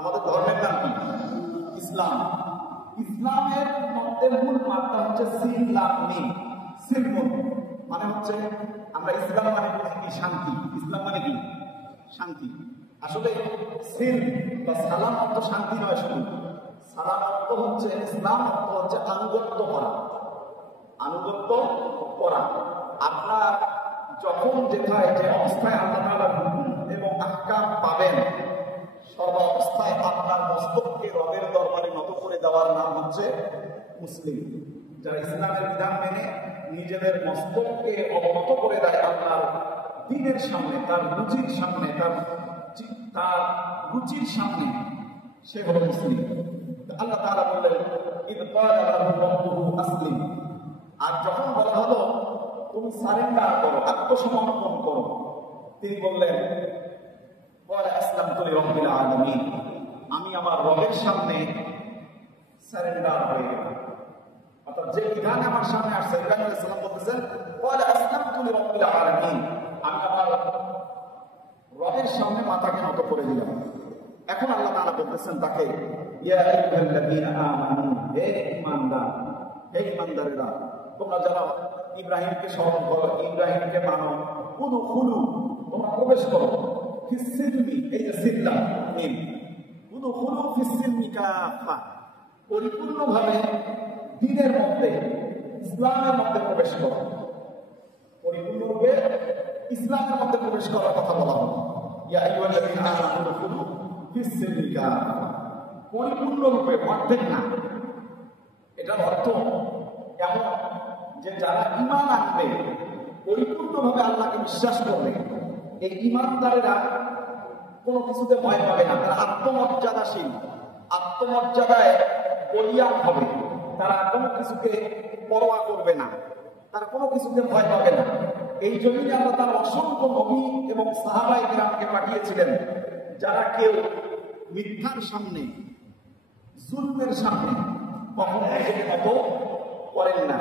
আমাদের ধর্মের নাম কি? ইসলাম। ইসলামের মধ্যে মূল মাত্রা হচ্ছে সিলামি। সিলমুন মানে হচ্ছে, আমরা ইসলাম মানে বুঝি কি? শান্তি। ইসলাম মানে কি? শান্তি। আসলে সিল বা সালাম অর্থ শান্তি নয় শুধু। সালাম অর্থ হচ্ছে, ইসলাম অর্থ হচ্ছে আনুগত্য করা। আনুগত্য করা। আপনার যখন যেথায় যে অবস্থায় আল্লাহ তাআলার হুকুম এবং আহকাম পাবেন, সর্বাবস্থায় আপনার মস্তককে রবের দরবারে নত করে দেওয়ার নাম হচ্ছে মুসলিম। যারা ইসলামের বিধান মেনে নিজেদের মস্তককে অবনত করে দেয় আল্লাহর দ্বীনের সামনে, তার রুচির সামনে, তার রুচির সামনে, সে হলো মুসলিম। আল্লাহ তাআলা বললেন, ইদ ক্বালা লাহু রাব্বুহু আসলিম। আর যখন বলা হলো তুমি সারেন্ডার করো, আত্মসমর্পণ করো, তিনি বললেন, ক্বালা আসলামতু লিরাব্বিল আলামিন, আমি আমার রবের সামনে সারেন্ডার হয়ে গেলাম। অর্থাৎ যে বিধান আমার সামনে আসছে, ইব্রাহিম আলাইহিস সালাম বলতেছেন, ক্বালা আসলামতু লিরাব্বিল আলামিন, আমি আমার রবের সামনে মাথাকে নত করে দিলাম। এখন আল্লাহ তাআলা বলতেছেন তাকে, ইয়া আইয়ুহাল্লাযীনা আমানু, হে ঈমানদার, হে ঈমানদারেরা, তোমরা যারা ইব্রাহিমকে স্মরণ করো, ইব্রাহিমকে মানো, উদখুলু, তোমরা প্রবেশ করো, ফিস সিলমি, এই যে সিললাম মিম, উদখুলু ফিস সিলমি কাফা, পরিপূর্ণভাবে দ্বীনের মধ্যে, ইসলামের মধ্যে প্রবেশ করো। পরিপূর্ণরূপে ইসলামের মধ্যে প্রবেশ করার কথা বলা হলো। ইয়া আইয়ুহাল্লাযীনা আমানু উদখুলু ফিস সিলমি কাফা, পরিপূর্ণরূপে, অর্ধেক না। এটার অর্থ এমন যে যারা ঈমান আনবে, পরিপূর্ণভাবে আল্লাহকে বিশ্বাস করবে, এই ঈমানদারেরা কোনো কিছুতে ভয় পাবে না। তারা আত্মমর্যাদাশীল, আত্মমর্যাদায় বলিয়ান হবে। তারা কোনো কিছুকে পরোয়া করবে না, তারা কোনো কিছুতে ভয় পাবে না। এই জন্যই আল্লাহ তার অসংখ্য নবী এবং সাহাবায়ে কিরামকে পাঠিয়েছিলেন, যারা কেউ মিথ্যার সামনে, জুলমের সামনে কখনো নিজেকে নত করেন না।